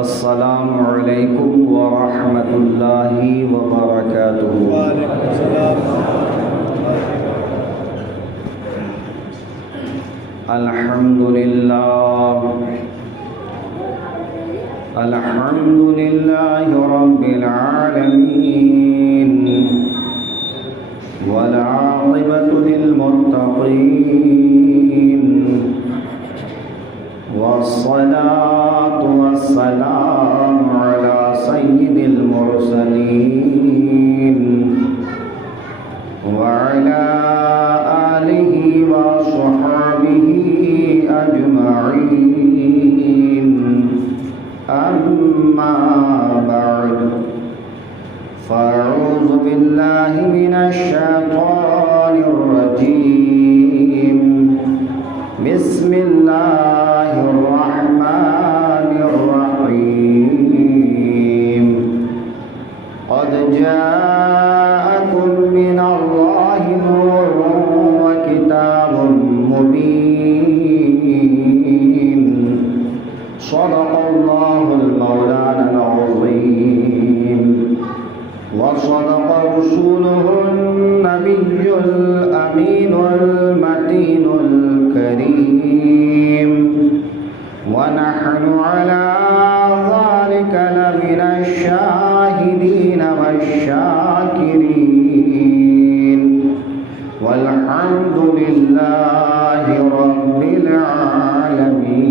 السلام علیکم ورحمۃ اللہ وبرکاتہ۔ وعلیکم السلام۔ الحمد للہ رب العالمین والعاقبۃ للمتقین والصلاة والسلام على سید المرسلین وعلى آلہ وصحبہ اجمعین، اما بعد فاعوذ باللہ من الشیطان الرجیم، بسم اللہ الرحمن الرحیم۔ قد جاءکم من اللہ نور وکتاب مبین، صدق اللہ المولانا العظیم وصدق رسوله النبی الامین المتین الكریم، ونحن على ذلك لمن الشاهدين والشاكرين، والحمد لله رب العالمين۔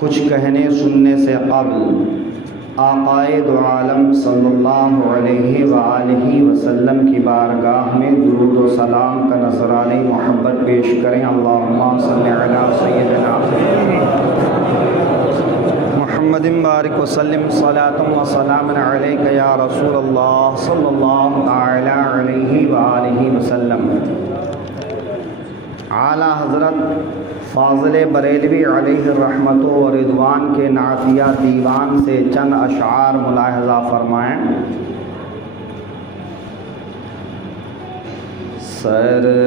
کچھ کہنے سننے سے قبل آقائے دو عالم صلی اللہ علیہ وآلہ وسلم کی بارگاہ میں درود و سلام کا نذرانہ محبت پیش کریں۔ اللہم صلی علی سیدنا محمد بارک وسلم صلاۃ و سلام علیک یا رسول اللہ صلی اللہ تعالی علیہ وآلہ وسلم۔ اعلیٰ حضرت فاضل بریلوی علیہ رحمت و رضوان کے نعتیہ دیوان سے چند اشعار ملاحظہ فرمائیں۔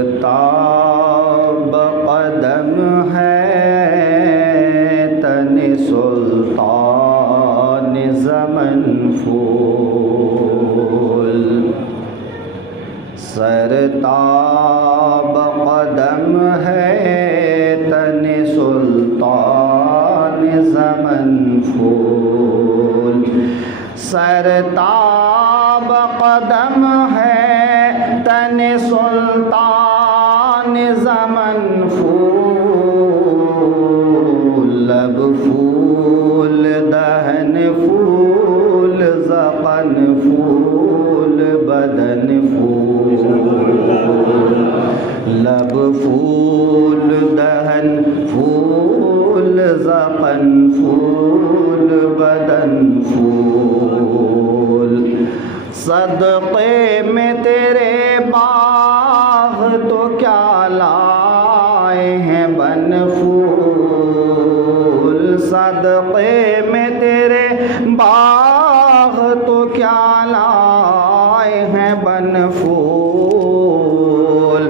سرتاب قدم ہے تن سلطان زمن پھول، سرتاب قدم ہے تن سلطان زمن پھول، سرتاب قدم ہے تن سلطان زمن پھول، لب پھول دہن پھول زبان پھول بدن پھول، لب پھول دہن پھول زبان پھول بدن پھول، صدقے میں تیرے باغ تو کیا لائے ہیں بن پھول، صدقے میں تیرے باغ تو کیا لائے ہیں بن پھول،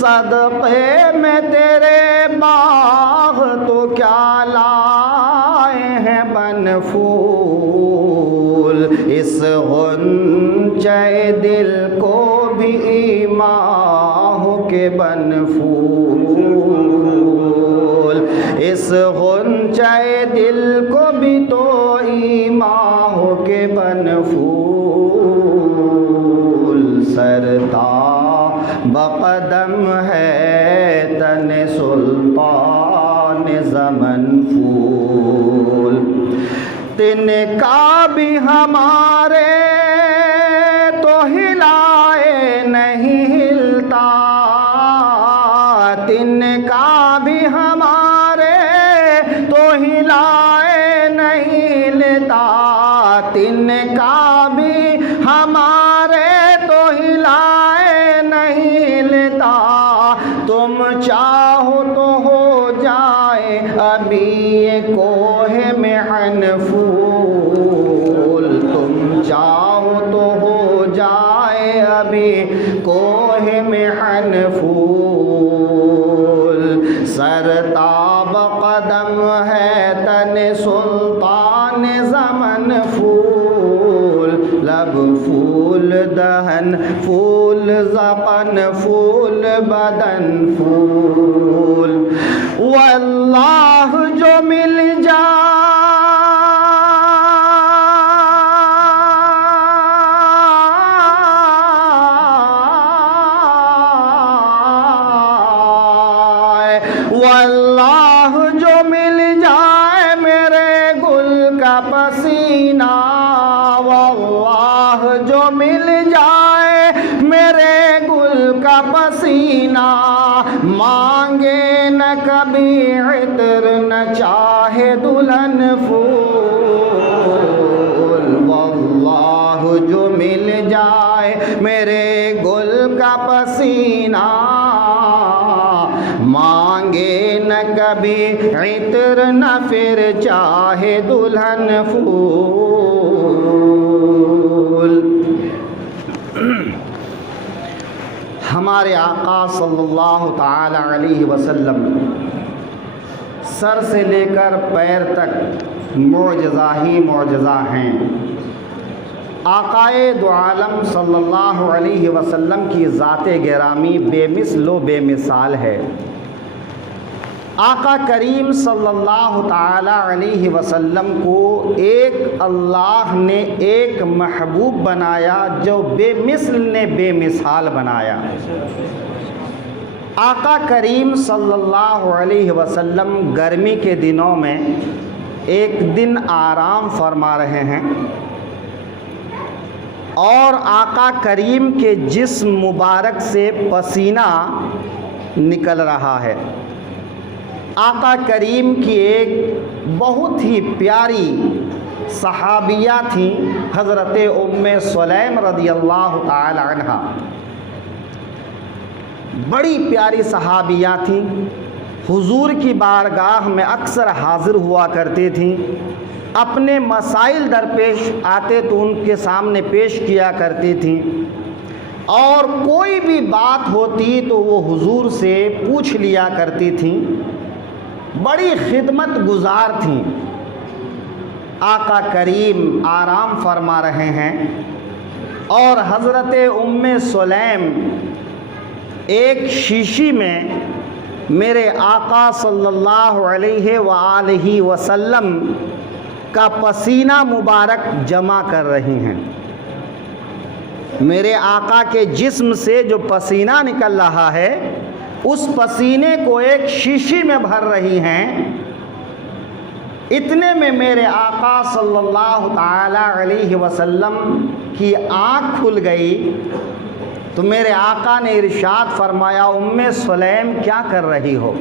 صدقے میں تیرے باغ تو کیا لائے ہیں بن پھول، اس غنچہ دل کو بھی ایماں ہو کے بن پھول، اس غنچہ دل کو بھی تو ایماں ہو کے بن پھول، سرتاب قدم ہے تن سلطان زمن پھول، تن کا بھی ہمارے تو ہلائے نہیں ہلتا، تن کا بھی ہمارے تو ہلائے نہیں ہلتا، تن کا بھی ہمارے تو ہلائے نہیں ہلتا، تم چاہو تو ہو جائے ابھی یہ کوہ محن پھول، تم چاہو تو ہو جائے ابھی کوہ محن پھول، سرتاب قدم قدم ہے تن سلطان زمن پھول لب پھول دہن پھول زبان پھول بدن پھول واللہ جو مل واللہ جو مل جائے میرے گل کا پسینہ واللہ جو مل جائے میرے گل کا پسینہ مانگے نہ کبھی عطر نہ چاہے دلہن پھول واللہ جو مل جائے میرے گل کا پسینہ مانگے نہ کبھی عطر نہ پھر چاہے دلہن پھول۔ ہمارے آقا صلی اللہ تعالی علیہ وسلم سر سے لے کر پیر تک معجزہ ہی معجزہ ہیں۔ آقائے دو عالم صلی اللہ علیہ وسلم کی ذات گرامی بے مثل و بے مثال ہے۔ آقا کریم صلی اللہ تعالی علیہ وسلم کو ایک اللہ نے ایک محبوب بنایا جو بے مثل نے بے مثال بنایا۔ آقا کریم صلی اللہ علیہ وسلم گرمی کے دنوں میں ایک دن آرام فرما رہے ہیں اور آقا کریم کے جسم مبارک سے پسینہ نکل رہا ہے۔ آقا کریم کی ایک بہت ہی پیاری صحابیہ تھیں حضرت ام سلیم رضی اللہ تعالی عنہ۔ بڑی پیاری صحابیہ تھیں، حضور کی بارگاہ میں اکثر حاضر ہوا کرتی تھیں، اپنے مسائل درپیش آتے تو ان کے سامنے پیش کیا کرتی تھیں، اور کوئی بھی بات ہوتی تو وہ حضور سے پوچھ لیا کرتی تھیں، بڑی خدمت گزار تھیں۔ آقا کریم آرام فرما رہے ہیں اور حضرت ام سلیم ایک شیشی میں میرے آقا صلی اللہ علیہ وآلہ وسلم کا پسینہ مبارک جمع کر رہی ہیں۔ میرے آقا کے جسم سے جو پسینہ نکل رہا ہے اس پسینے کو ایک شیشی میں بھر رہی ہیں۔ اتنے میں میرے آقا صلی اللہ تعالی علیہ وسلم کی آنکھ کھل گئی تو میرے آقا نے ارشاد فرمایا ام سلیم کیا کر رہی ہو؟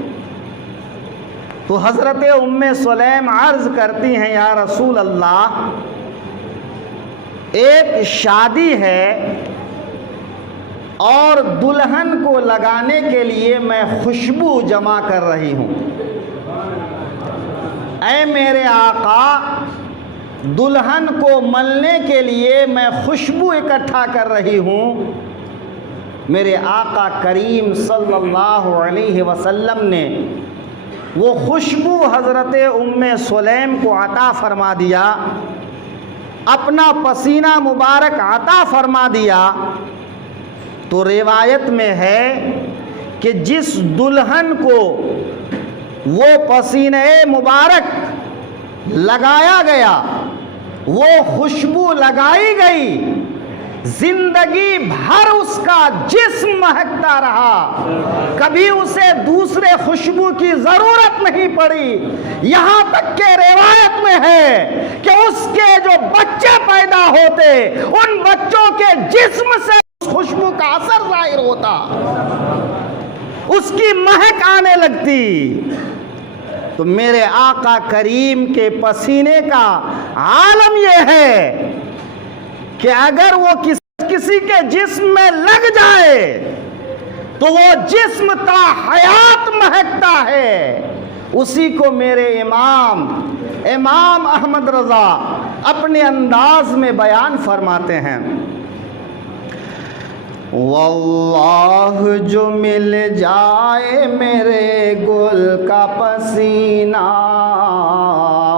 تو حضرت ام سلیم عرض کرتی ہیں یا رسول اللہ ایک شادی ہے اور دلہن کو لگانے کے لیے میں خوشبو جمع کر رہی ہوں۔ اے میرے آقا دلہن کو ملنے کے لیے میں خوشبو اکٹھا کر رہی ہوں۔ میرے آقا کریم صلی اللہ علیہ وسلم نے وہ خوشبو حضرت ام سلیم کو عطا فرما دیا، اپنا پسینہ مبارک عطا فرما دیا۔ تو روایت میں ہے کہ جس دلہن کو وہ پسینہ مبارک لگایا گیا، وہ خوشبو لگائی گئی، زندگی بھر اس کا جسم مہکتا رہا، کبھی اسے دوسرے خوشبو کی ضرورت نہیں پڑی۔ یہاں تک کہ روایت میں ہے کہ اس کے جو بچے پیدا ہوتے ان بچوں کے جسم سے خوشبو کا اثر ظاہر ہوتا، اس کی مہک آنے لگتی۔ تو میرے آقا کریم کے پسینے کا عالم یہ ہے کہ اگر وہ کسی کے جسم میں لگ جائے تو وہ جسم تا حیات مہکتا ہے۔ اسی کو میرے امام احمد رضا اپنے انداز میں بیان فرماتے ہیں۔ واللہ جو مل جائے میرے گل کا پسینہ،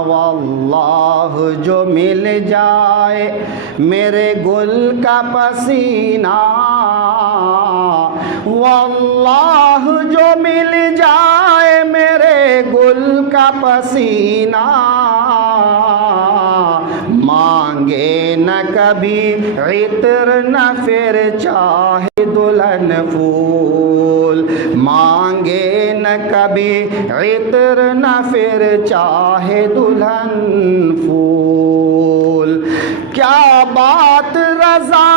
واللہ جو مل جائے میرے گل کا پسینہ، واللہ جو مل جائے میرے گل کا پسینہ، مانگے نہ کبھی عطر نہ پھر چاہے دلہن پھول، مانگے نہ کبھی عطر نہ پھر چاہے دلہن پھول، کیا بات رضا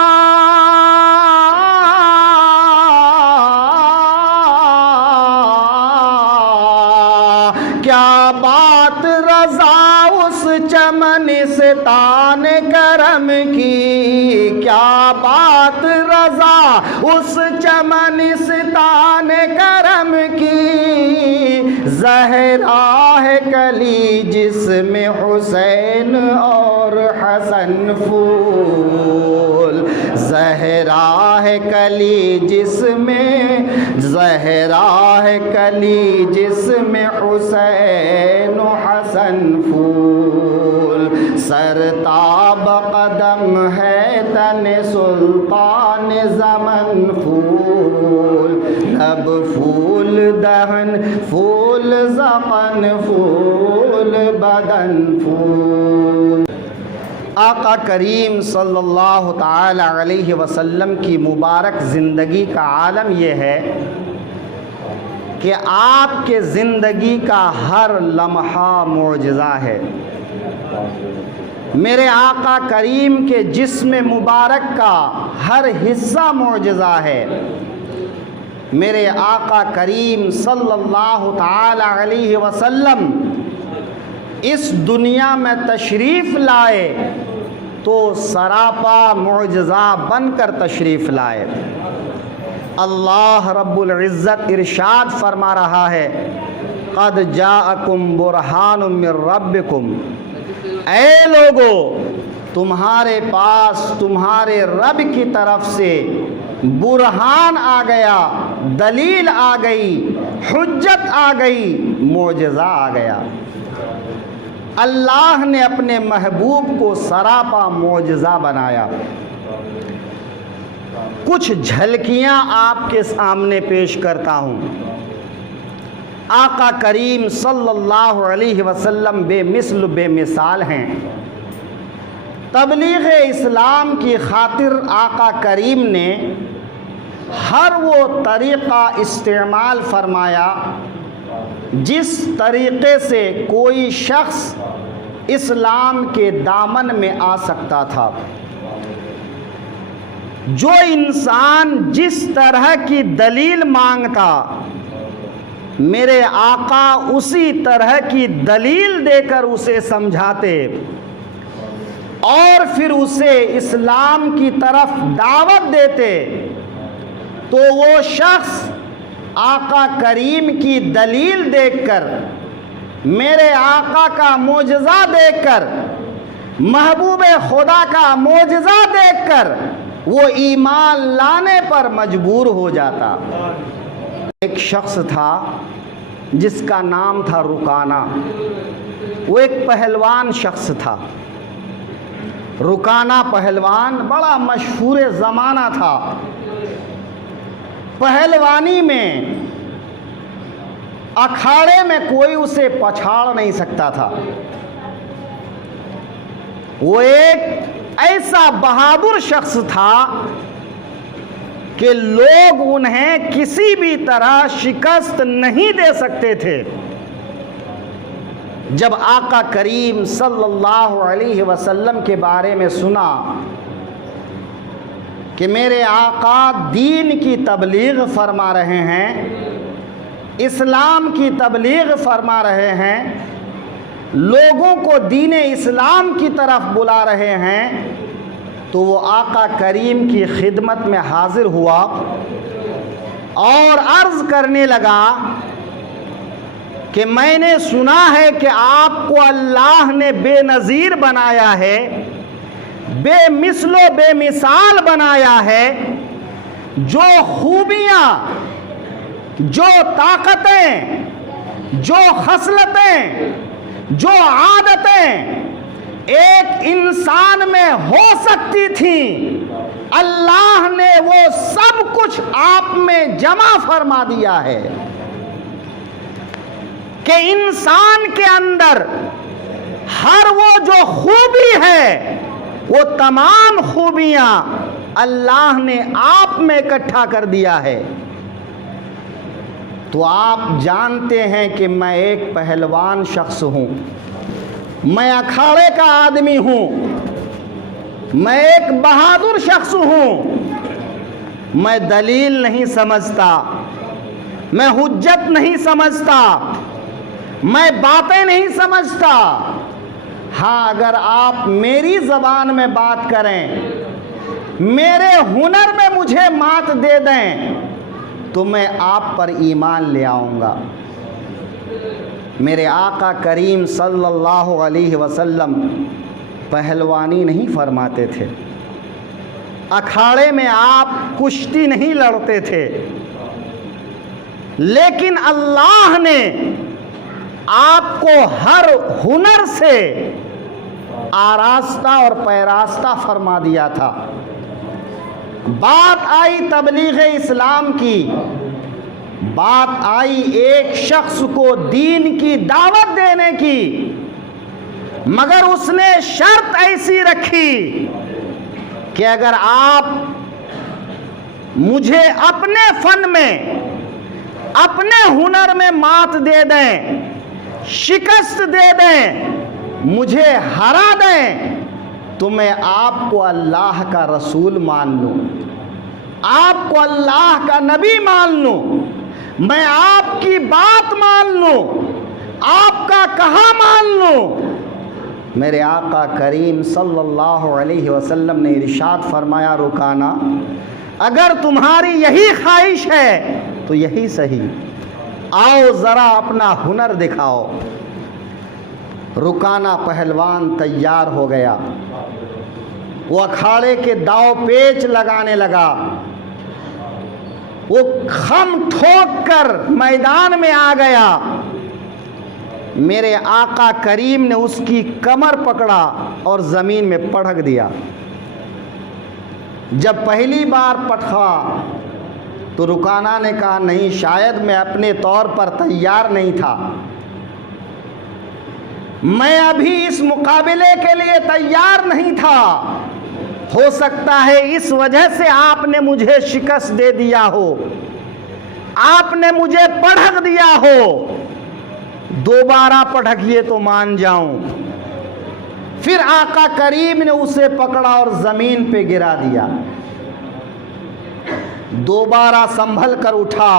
کیا بات رضا اس چمنستان کرم کی، کیا بات رضا اس چمنستان کرم کی، زہرا ہے کلی جس میں حسین اور حسن پھول، زہرا ہے کلی جس میں، زہرا ہے کلی جس میں حسین و حسن پھول، سرتاب قدم ہے تن سلطان زمن پھول، لب پھول دہن پھول زبان پھول بدن پھول۔ آقا کریم صلی اللہ تعالی علیہ وسلم کی مبارک زندگی کا عالم یہ ہے کہ آپ کے زندگی کا ہر لمحہ معجزہ ہے۔ میرے آقا کریم کے جسم مبارک کا ہر حصہ معجزہ ہے۔ میرے آقا کریم صلی اللہ تعالی علیہ وسلم اس دنیا میں تشریف لائے تو سراپا معجزہ بن کر تشریف لائے۔ اللہ رب العزت ارشاد فرما رہا ہے، قد جاءکم برہان من ربکم، اے لوگو تمہارے پاس تمہارے رب کی طرف سے برہان آ گیا، دلیل آ گئی، حجت آ گئی، معجزہ آ گیا۔ اللہ نے اپنے محبوب کو سراپا معجزہ بنایا۔ کچھ جھلکیاں آپ کے سامنے پیش کرتا ہوں۔ آقا کریم صلی اللہ علیہ وسلم بے مثل بے مثال ہیں۔ تبلیغ اسلام کی خاطر آقا کریم نے ہر وہ طریقہ استعمال فرمایا جس طریقے سے کوئی شخص اسلام کے دامن میں آ سکتا تھا۔ جو انسان جس طرح کی دلیل مانگتا، میرے آقا اسی طرح کی دلیل دے کر اسے سمجھاتے اور پھر اسے اسلام کی طرف دعوت دیتے، تو وہ شخص آقا کریم کی دلیل دیکھ کر، میرے آقا کا معجزہ دیکھ کر، محبوب خدا کا معجزہ دیکھ کر وہ ایمان لانے پر مجبور ہو جاتا۔ ایک شخص تھا جس کا نام تھا رکانہ۔ وہ ایک پہلوان شخص تھا۔ رکانہ پہلوان بڑا مشہور زمانہ تھا۔ پہلوانی میں اکھاڑے میں کوئی اسے پچھاڑ نہیں سکتا تھا۔ وہ ایک ایسا بہادر شخص تھا کہ لوگ انہیں کسی بھی طرح شکست نہیں دے سکتے تھے۔ جب آقا کریم صلی اللہ علیہ وسلم کے بارے میں سنا کہ میرے آقا دین کی تبلیغ فرما رہے ہیں، اسلام کی تبلیغ فرما رہے ہیں، لوگوں کو دین اسلام کی طرف بلا رہے ہیں، تو وہ آقا کریم کی خدمت میں حاضر ہوا اور عرض کرنے لگا کہ میں نے سنا ہے کہ آپ کو اللہ نے بے نظیر بنایا ہے، بے مثل و بے مثال بنایا ہے، جو خوبیاں، جو طاقتیں، جو خصلتیں، جو عادتیں ایک انسان میں ہو سکتی تھیں، اللہ نے وہ سب کچھ آپ میں جمع فرما دیا ہے کہ انسان کے اندر ہر وہ جو خوبی ہے وہ تمام خوبیاں اللہ نے آپ میں اکٹھا کر دیا ہے۔ تو آپ جانتے ہیں کہ میں ایک پہلوان شخص ہوں، میں اکھاڑے کا آدمی ہوں، میں ایک بہادر شخص ہوں، میں دلیل نہیں سمجھتا، میں حجت نہیں سمجھتا، میں باتیں نہیں سمجھتا۔ ہاں، اگر آپ میری زبان میں بات کریں، میرے ہنر میں مجھے مات دے دیں تو میں آپ پر ایمان لے آؤں گا۔ میرے آقا کریم صلی اللہ علیہ وسلم پہلوانی نہیں فرماتے تھے، اکھاڑے میں آپ کشتی نہیں لڑتے تھے، لیکن اللہ نے آپ کو ہر ہنر سے آراستہ اور پیراستہ فرما دیا تھا۔ بات آئی تبلیغ اسلام کی، بات آئی ایک شخص کو دین کی دعوت دینے کی، مگر اس نے شرط ایسی رکھی کہ اگر آپ مجھے اپنے فن میں، اپنے ہنر میں مات دے دیں، شکست دے دیں، مجھے ہرا دیں تو میں آپ کو اللہ کا رسول مان لوں، آپ کو اللہ کا نبی مان لوں، میں آپ کی بات مان لوں، آپ کا کہا مان لوں۔ میرے آقا کریم صلی اللہ علیہ وسلم نے ارشاد فرمایا، رکانا، اگر تمہاری یہی خواہش ہے تو یہی صحیح، آؤ ذرا اپنا ہنر دکھاؤ۔ رکانا پہلوان تیار ہو گیا، وہ اکھاڑے کے داؤ پیچ لگانے لگا، وہ خم ٹھوک کر میدان میں آ گیا۔ میرے آقا کریم نے اس کی کمر پکڑا اور زمین میں پٹک دیا۔ جب پہلی بار پٹکا تو رکانا نے کہا، نہیں، شاید میں اپنے طور پر تیار نہیں تھا، میں ابھی اس مقابلے کے لیے تیار نہیں تھا، ہو سکتا ہے اس وجہ سے آپ نے مجھے شکست دے دیا ہو، آپ نے مجھے پٹک دیا ہو، دوبارہ پٹکیے تو مان جاؤں۔ پھر آقا کریم نے اسے پکڑا اور زمین پہ گرا دیا۔ دوبارہ سنبھل کر اٹھا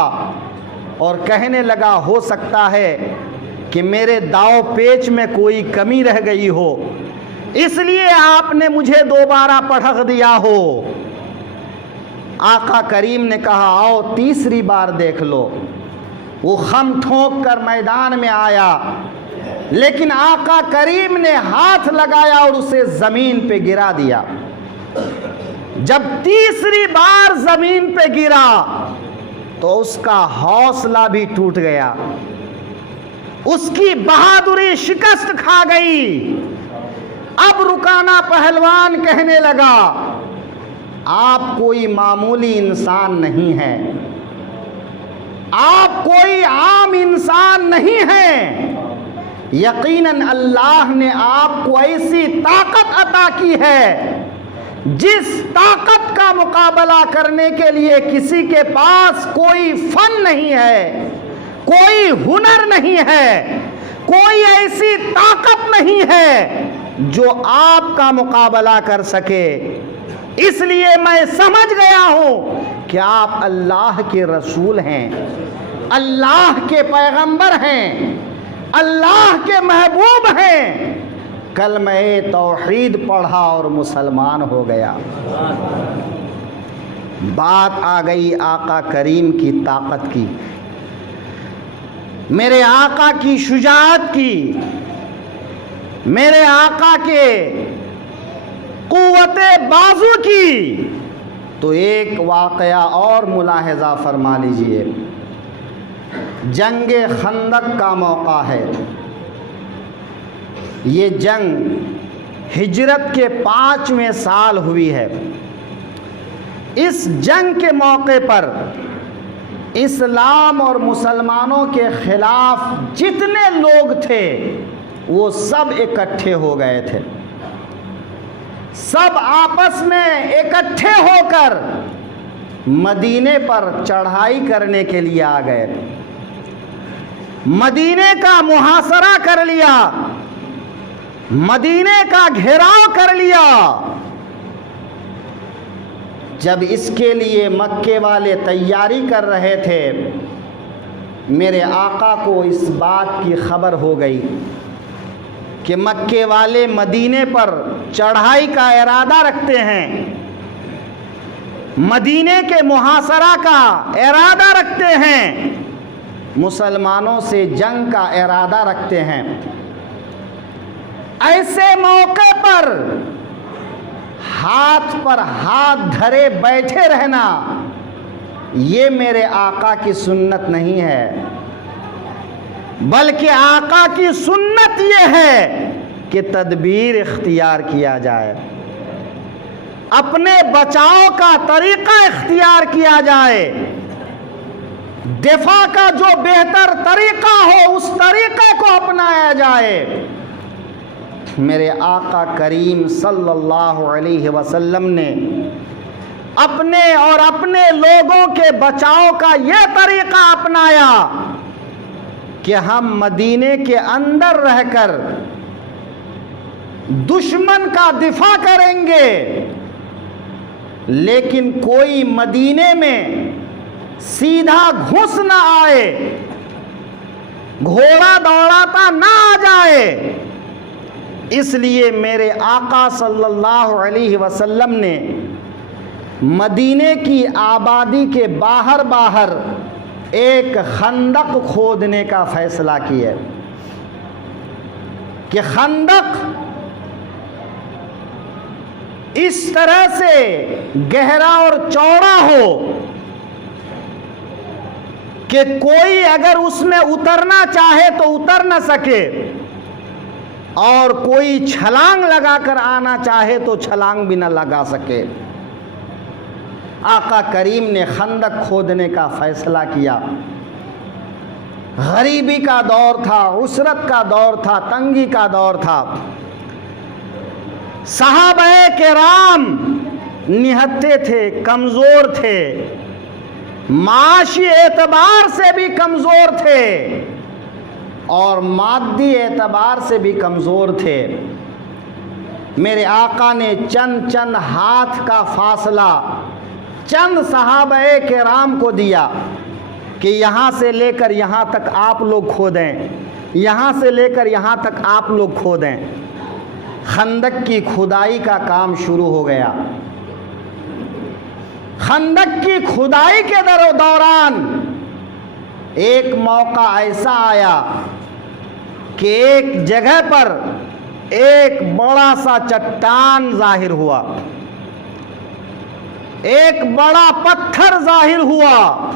اور کہنے لگا، ہو سکتا ہے کہ میرے داؤ پیچ میں کوئی کمی رہ گئی ہو، اس لیے آپ نے مجھے دوبارہ پٹک دیا ہو۔ آقا کریم نے کہا، آؤ تیسری بار دیکھ لو۔ وہ خم ٹھونک کر میدان میں آیا، لیکن آقا کریم نے ہاتھ لگایا اور اسے زمین پہ گرا دیا۔ جب تیسری بار زمین پہ گرا تو اس کا حوصلہ بھی ٹوٹ گیا، اس کی بہادری شکست کھا گئی۔ اب رکانا پہلوان کہنے لگا، آپ کوئی معمولی انسان نہیں ہیں، آپ کوئی عام انسان نہیں ہیں، یقیناً اللہ نے آپ کو ایسی طاقت عطا کی ہے جس طاقت کا مقابلہ کرنے کے لیے کسی کے پاس کوئی فن نہیں ہے، کوئی ہنر نہیں ہے، کوئی ایسی طاقت نہیں ہے جو آپ کا مقابلہ کر سکے۔ اس لیے میں سمجھ گیا ہوں کہ آپ اللہ کے رسول ہیں، اللہ کے پیغمبر ہیں، اللہ کے محبوب ہیں۔ کلمہ توحید پڑھا اور مسلمان ہو گیا۔ بات آ گئی آقا کریم کی طاقت کی، میرے آقا کی شجاعت کی، میرے آقا کے قوت بازو کی۔ تو ایک واقعہ اور ملاحظہ فرما لیجئے۔ جنگ خندق کا موقع ہے۔ یہ جنگ ہجرت کے 5ویں سال ہوئی ہے۔ اس جنگ کے موقع پر اسلام اور مسلمانوں کے خلاف جتنے لوگ تھے وہ سب اکٹھے ہو گئے تھے۔ سب آپس میں اکٹھے ہو کر مدینے پر چڑھائی کرنے کے لیے آ گئے۔ مدینے کا محاصرہ کر لیا، مدینے کا گھیراؤ کر لیا۔ جب اس کے لیے مکے والے تیاری کر رہے تھے، میرے آقا کو اس بات کی خبر ہو گئی کہ مکے والے مدینے پر چڑھائی کا ارادہ رکھتے ہیں، مدینے کے محاصرہ کا ارادہ رکھتے ہیں، مسلمانوں سے جنگ کا ارادہ رکھتے ہیں۔ ایسے موقع پر ہاتھ پر ہاتھ دھرے بیٹھے رہنا یہ میرے آقا کی سنت نہیں ہے، بلکہ آقا کی سنت یہ ہے کہ تدبیر اختیار کیا جائے، اپنے بچاؤ کا طریقہ اختیار کیا جائے، دفاع کا جو بہتر طریقہ ہو اس طریقے کو اپنایا جائے۔ میرے آقا کریم صلی اللہ علیہ وسلم نے اپنے اور اپنے لوگوں کے بچاؤ کا یہ طریقہ اپنایا کہ ہم مدینے کے اندر رہ کر دشمن کا دفاع کریں گے، لیکن کوئی مدینے میں سیدھا گھس نہ آئے، گھوڑا دوڑاتا نہ آ جائے۔ اس لیے میرے آقا صلی اللہ علیہ وسلم نے مدینے کی آبادی کے باہر ایک خندق کھودنے کا فیصلہ کیا کہ خندق اس طرح سے گہرا اور چوڑا ہو کہ کوئی اگر اس میں اترنا چاہے تو اتر نہ سکے، اور کوئی چھلانگ لگا کر آنا چاہے تو چھلانگ بھی نہ لگا سکے۔ آقا کریم نے خندق کھودنے کا فیصلہ کیا۔ غریبی کا دور تھا، عسرت کا دور تھا، تنگی کا دور تھا۔ صحابہ کرام نہتے تھے، کمزور تھے، معاشی اعتبار سے بھی کمزور تھے اور مادی اعتبار سے بھی کمزور تھے۔ میرے آقا نے چند ہاتھ کا فاصلہ چند صحابہ کرام کو دیا کہ یہاں سے لے کر یہاں تک آپ لوگ کھودیں، یہاں سے لے کر یہاں تک آپ لوگ کھودیں۔ خندق کی کھدائی کا کام شروع ہو گیا۔ خندق کی کھدائی کے دوران ایک موقع ایسا آیا کہ ایک جگہ پر ایک بڑا سا چٹان ظاہر ہوا، ایک بڑا پتھر ظاہر ہوا۔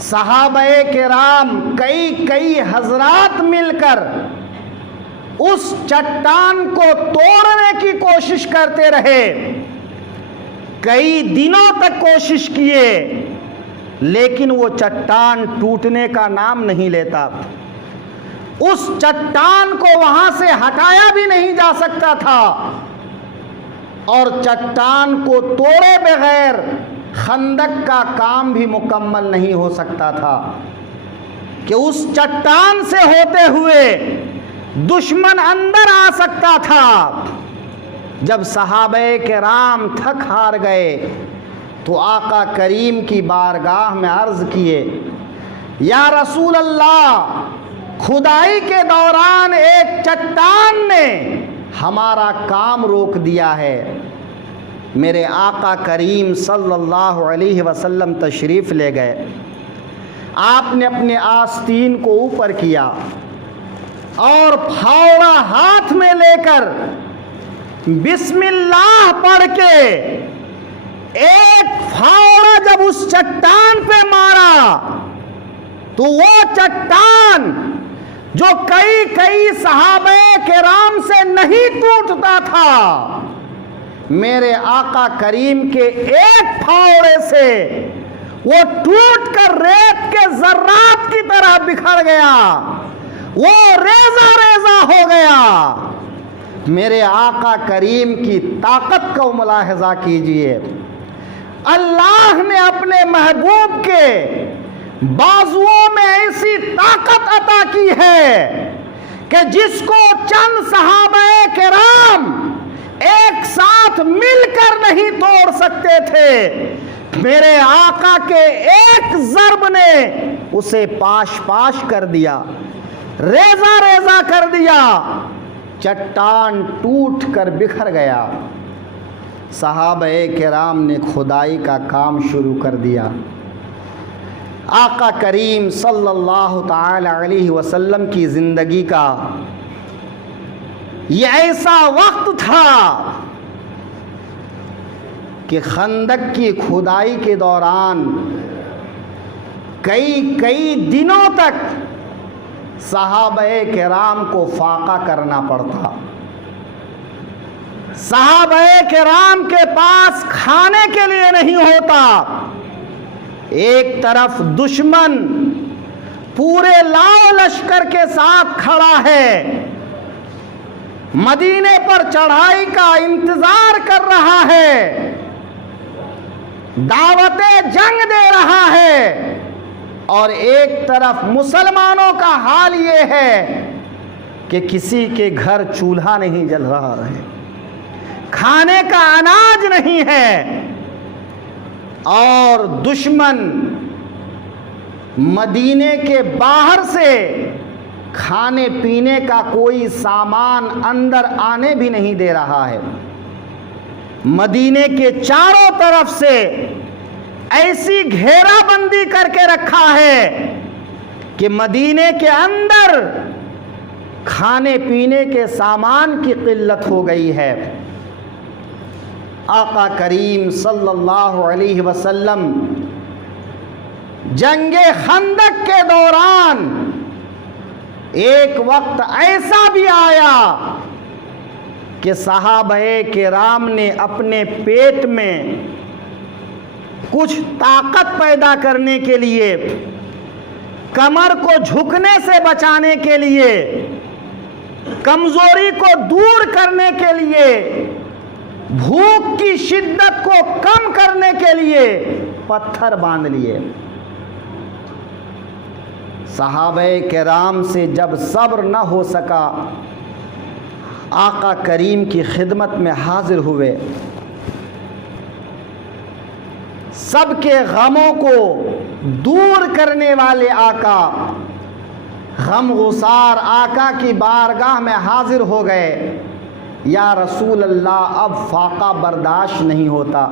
صحابہ کرام کئی حضرات مل کر اس چٹان کو توڑنے کی کوشش کرتے رہے، کئی دنوں تک کوشش کیے، لیکن وہ چٹان ٹوٹنے کا نام نہیں لیتا۔ اس چٹان کو وہاں سے ہٹایا بھی نہیں جا سکتا تھا، اور چٹان کو توڑے بغیر خندق کا کام بھی مکمل نہیں ہو سکتا تھا کہ اس چٹان سے ہوتے ہوئے دشمن اندر آ سکتا تھا۔ جب صحابہ کرام تھک ہار گئے تو آقا کریم کی بارگاہ میں عرض کیے، یا رسول اللہ، کھدائی کے دوران ایک چٹان نے ہمارا کام روک دیا ہے۔ میرے آقا کریم صلی اللہ علیہ وسلم تشریف لے گئے۔ آپ نے اپنے آستین کو اوپر کیا اور پھاوڑا ہاتھ میں لے کر بسم اللہ پڑھ کے ایک پھاوڑا جب اس چٹان پہ مارا تو وہ چٹان جو کئی صحابہ کرام سے نہیں ٹوٹتا تھا، میرے آقا کریم کے ایک پھاوڑے سے وہ ٹوٹ کر ریت کے ذرات کی طرح بکھر گیا، وہ ریزہ ریزہ ہو گیا۔ میرے آقا کریم کی طاقت کو ملاحظہ کیجئے۔ اللہ نے اپنے محبوب کے بازوؤں میں ایسی طاقت عطا کی ہے کہ جس کو چند صحابہ کرام ایک ساتھ مل کر نہیں توڑ سکتے تھے، میرے آقا کے ایک ضرب نے اسے پاش پاش کر دیا، ریزہ ریزہ کر دیا، چٹان ٹوٹ کر بکھر گیا۔ صحابہ کرام نے کھدائی کا کام شروع کر دیا۔ آقا کریم صلی اللہ تعالی علیہ وسلم کی زندگی کا یہ ایسا وقت تھا کہ خندق کی کھدائی کے دوران کئی دنوں تک صحابہ کرام کو فاقہ کرنا پڑتا۔ صحابہ کرام کے پاس کھانے کے لیے نہیں ہوتا، ایک طرف دشمن پورے لاؤ لشکر کے ساتھ کھڑا ہے، مدینے پر چڑھائی کا انتظار کر رہا ہے، دعوت جنگ دے رہا ہے، اور ایک طرف مسلمانوں کا حال یہ ہے کہ کسی کے گھر چولہا نہیں جل رہا ہے، کھانے کا اناج نہیں ہے، اور دشمن مدینے کے باہر سے کھانے پینے کا کوئی سامان اندر آنے بھی نہیں دے رہا ہے۔ مدینے کے چاروں طرف سے ایسی گھیرا بندی کر کے رکھا ہے کہ مدینے کے اندر کھانے پینے کے سامان کی قلت ہو گئی ہے۔ آقا کریم صلی اللہ علیہ وسلم جنگ خندق کے دوران ایک وقت ایسا بھی آیا کہ صحابہ کرام نے اپنے پیٹ میں کچھ طاقت پیدا کرنے کے لیے، کمر کو جھکنے سے بچانے کے لیے، کمزوری کو دور کرنے کے لیے، بھوک کی شدت کو کم کرنے کے لیے پتھر باندھ لیے۔ صحابہ کرام سے جب صبر نہ ہو سکا، آقا کریم کی خدمت میں حاضر ہوئے۔ سب کے غموں کو دور کرنے والے آقا، غم گسار آقا کی بارگاہ میں حاضر ہو گئے۔ یا رسول اللہ، اب فاقہ برداشت نہیں ہوتا،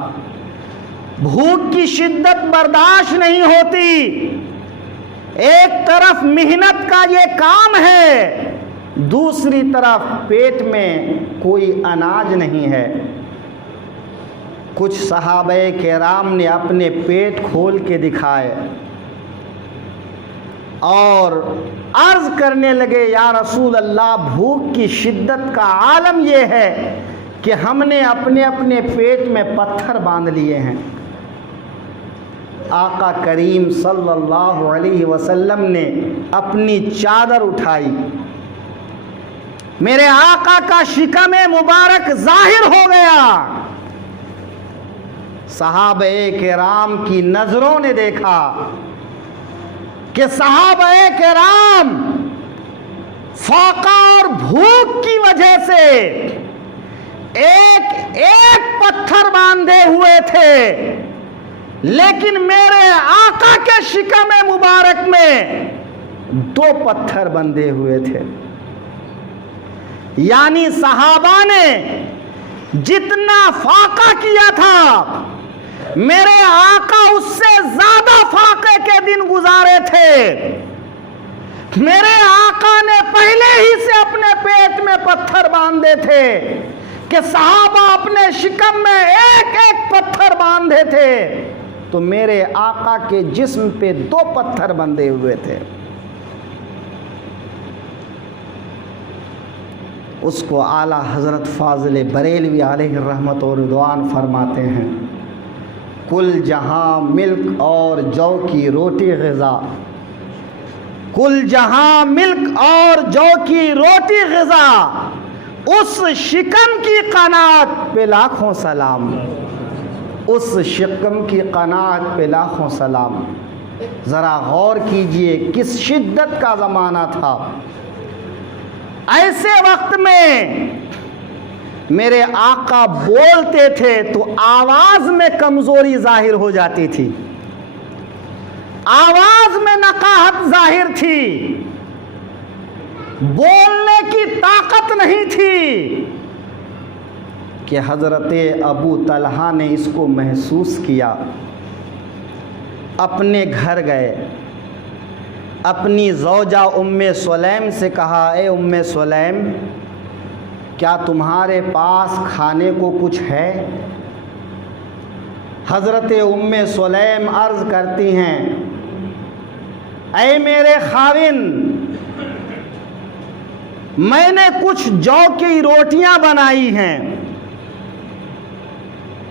بھوک کی شدت برداشت نہیں ہوتی، ایک طرف محنت کا یہ کام ہے، دوسری طرف پیٹ میں کوئی اناج نہیں ہے۔ کچھ صحابہ کرام نے اپنے پیٹ کھول کے دکھائے اور عرض کرنے لگے، یا رسول اللہ، بھوک کی شدت کا عالم یہ ہے کہ ہم نے اپنے اپنے پیٹ میں پتھر باندھ لیے ہیں۔ آقا کریم صلی اللہ علیہ وسلم نے اپنی چادر اٹھائی، میرے آقا کا شکم مبارک ظاہر ہو گیا۔ صحابہ کرام کی نظروں نے دیکھا کہ صحابہ کرام فاقہ اور بھوک کی وجہ سے ایک ایک پتھر باندھے ہوئے تھے، لیکن میرے آقا کے شکم مبارک میں 2 پتھر بندھے ہوئے تھے۔ یعنی صحابہ نے جتنا فاقہ کیا تھا، میرے آقا اس سے زیادہ فاقے کے دن گزارے تھے۔ میرے آقا نے پہلے ہی سے اپنے پیٹ میں پتھر باندھے تھے، کہ صحابہ اپنے شکم میں ایک ایک پتھر باندھے تھے تو میرے آقا کے جسم پہ 2 پتھر بندھے ہوئے تھے. اس کو اعلیٰ حضرت فاضل بریلوی علیہ الرحمت و رضوان فرماتے ہیں کل جہاں ملک اور جو کی روٹی غذا، کل جہاں ملک اور جو کی روٹی غذا، اس شکم کی قناعت پہ لاکھوں سلام، اس شکم کی قناعت پہ لاکھوں سلام. ذرا غور کیجئے کس شدت کا زمانہ تھا. ایسے وقت میں میرے آقا بولتے تھے تو آواز میں کمزوری ظاہر ہو جاتی تھی، آواز میں نقاہت ظاہر تھی، بولنے کی طاقت نہیں تھی کہ حضرت ابو طلحہ نے اس کو محسوس کیا. اپنے گھر گئے، اپنی زوجہ ام سلیم سے کہا اے ام سلیم کیا تمہارے پاس کھانے کو کچھ ہے؟ حضرت ام سلیم عرض کرتی ہیں اے میرے خاوند میں نے کچھ جو کی روٹیاں بنائی ہیں.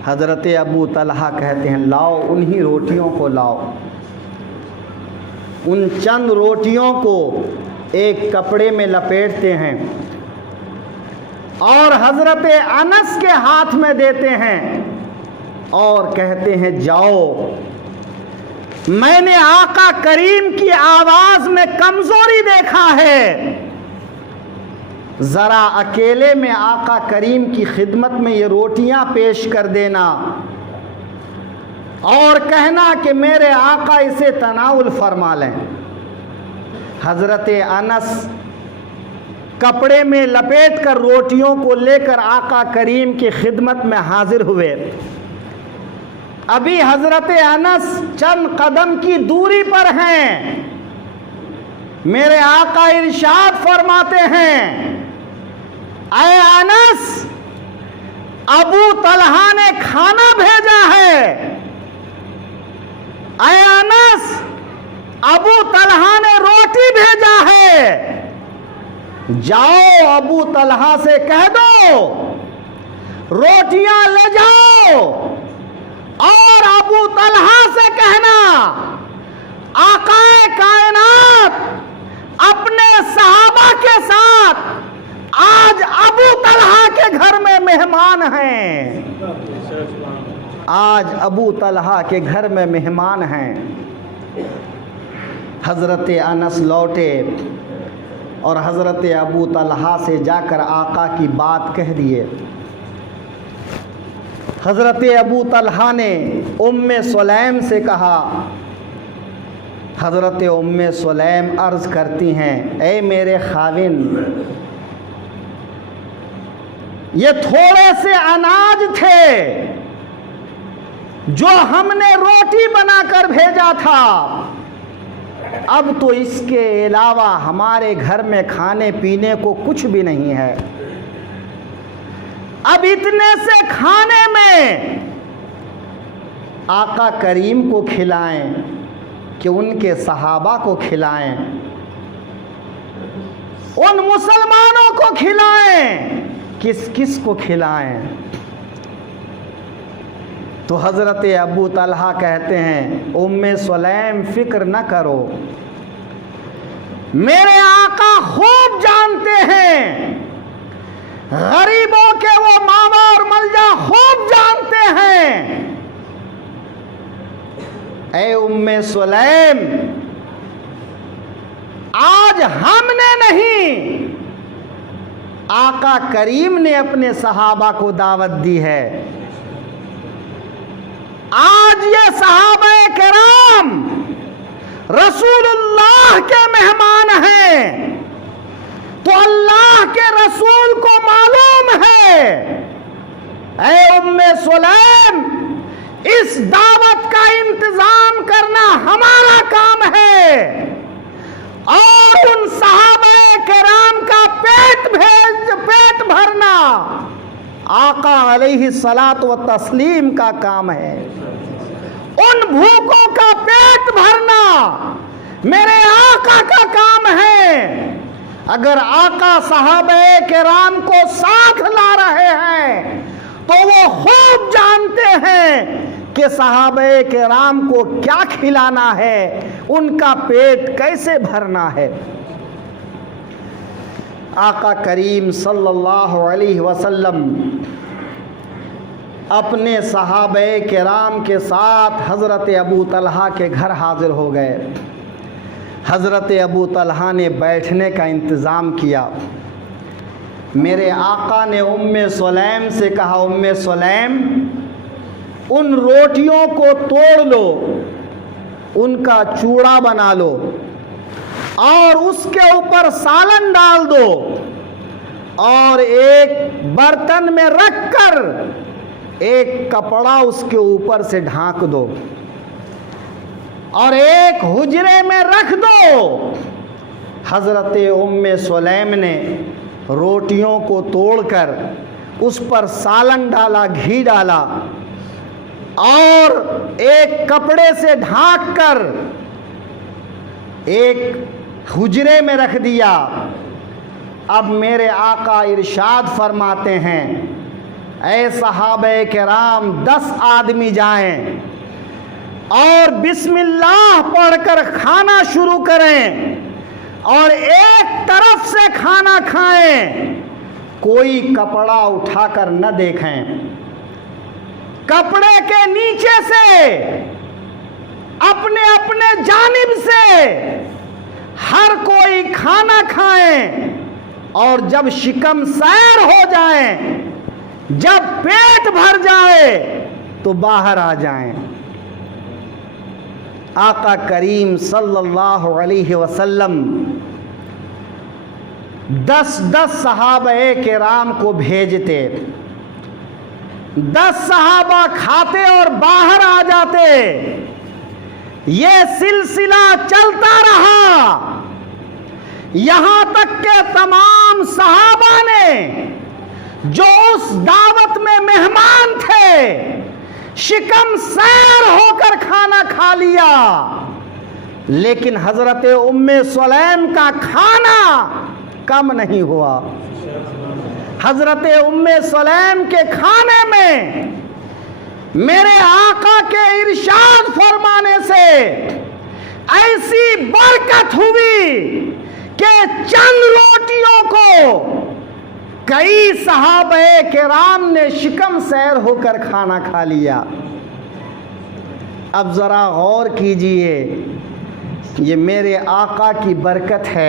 حضرت ابو طلحہ کہتے ہیں لاؤ انہی روٹیوں کو لاؤ. ان چند روٹیوں کو ایک کپڑے میں لپیٹتے ہیں اور حضرت انس کے ہاتھ میں دیتے ہیں اور کہتے ہیں جاؤ. میں نے آقا کریم کی آواز میں کمزوری دیکھا ہے، ذرا اکیلے میں آقا کریم کی خدمت میں یہ روٹیاں پیش کر دینا اور کہنا کہ میرے آقا اسے تناول فرما لیں. حضرت انس کپڑے میں لپیٹ کر روٹیوں کو لے کر آقا کریم کی خدمت میں حاضر ہوئے. ابھی حضرت انس چند قدم کی دوری پر ہیں، میرے آقا ارشاد فرماتے ہیں اے انس ابو طلحہ نے کھانا بھیجا ہے. اے انس ابو طلحہ نے روٹی بھیجا ہے، جاؤ ابو طلحہ سے کہہ دو روٹیاں لے جاؤ اور ابو طلحہ سے کہنا آقا کائنات اپنے صحابہ کے ساتھ آج ابو طلحہ کے گھر میں مہمان ہیں، آج ابو طلحہ کے گھر میں مہمان ہیں. حضرت انس لوٹے اور حضرت ابو طلحہ سے جا کر آقا کی بات کہہ دیے. حضرت ابو طلحہ نے ام سلیم سے کہا. حضرت ام سلیم عرض کرتی ہیں اے میرے خاوند یہ تھوڑے سے اناج تھے جو ہم نے روٹی بنا کر بھیجا تھا، اب تو اس کے علاوہ ہمارے گھر میں کھانے پینے کو کچھ بھی نہیں ہے. اب اتنے سے کھانے میں آقا کریم کو کھلائیں کہ ان کے صحابہ کو کھلائیں، ان مسلمانوں کو کھلائیں، کس کس کو کھلائیں. تو حضرت ابو طلحہ کہتے ہیں ام سلیم فکر نہ کرو، میرے آقا خوب جانتے ہیں، غریبوں کے وہ ماما اور ملجا خوب جانتے ہیں. اے ام سلیم آج ہم نے نہیں آقا کریم نے اپنے صحابہ کو دعوت دی ہے. آج یہ صحابہ کرام رسول اللہ کے مہمان ہیں تو اللہ کے رسول کو معلوم ہے اے ام سلیم اس دعوت کا انتظام کرنا ہمارا کام ہے اور ان صحابہ کرام کا پیٹ بھرنا آقا علیہ الصلاۃ و تسلیم کا کام ہے۔ ان بھوکوں کا پیٹ بھرنا میرے آقا کا کام ہے۔ اگر آقا صحابہ کرام کو ساتھ لا رہے ہیں تو وہ خوب جانتے ہیں کہ صحابہ کرام کو کیا کھلانا ہے، ان کا پیٹ کیسے بھرنا ہے۔ آقا کریم صلی اللہ علیہ وسلم اپنے صحابہ کرام کے ساتھ حضرت ابو طلحہ کے گھر حاضر ہو گئے۔ حضرت ابو طلحہ نے بیٹھنے کا انتظام کیا۔ میرے آقا نے ام سلیم سے کہا، ام سلیم ان روٹیوں کو توڑ لو، ان کا چوڑا بنا لو اور اس کے اوپر سالن ڈال دو اور ایک برتن میں رکھ کر ایک کپڑا اس کے اوپر سے ڈھانک دو اور ایک حجرے میں رکھ دو۔ حضرت ام سلیم نے روٹیوں کو توڑ کر اس پر سالن ڈالا، گھی ڈالا اور ایک کپڑے سے ڈھانک کر ایک حجرے میں رکھ دیا۔ اب میرے آقا ارشاد فرماتے ہیں، اے صحابہ کرام 10 آدمی جائیں اور بسم اللہ پڑھ کر کھانا شروع کریں اور ایک طرف سے کھانا کھائیں، کوئی کپڑا اٹھا کر نہ دیکھیں۔ کپڑے کے نیچے سے اپنے اپنے جانب سے ہر کوئی کھانا کھائیں اور جب شکم سیر ہو جائیں، جب پیٹ بھر جائے تو باہر آ جائیں۔ آقا کریم صلی اللہ علیہ وسلم 10 صحابہ کرام کو بھیجتے، 10 صحابہ کھاتے اور باہر آ جاتے۔ یہ سلسلہ چلتا رہا یہاں تک کہ تمام صحابہ نے جو اس دعوت میں مہمان تھے شکم سیر ہو کر کھانا کھا لیا، لیکن حضرت ام سلیم کا کھانا کم نہیں ہوا۔ حضرت ام سلیم کے کھانے میں میرے آقا کے ارشاد فرمانے سے ایسی برکت ہوئی کہ چند روٹیوں کو کئی صحابہ کرام نے شکم سیر ہو کر کھانا کھا لیا۔ اب ذرا غور کیجئے، یہ میرے آقا کی برکت ہے۔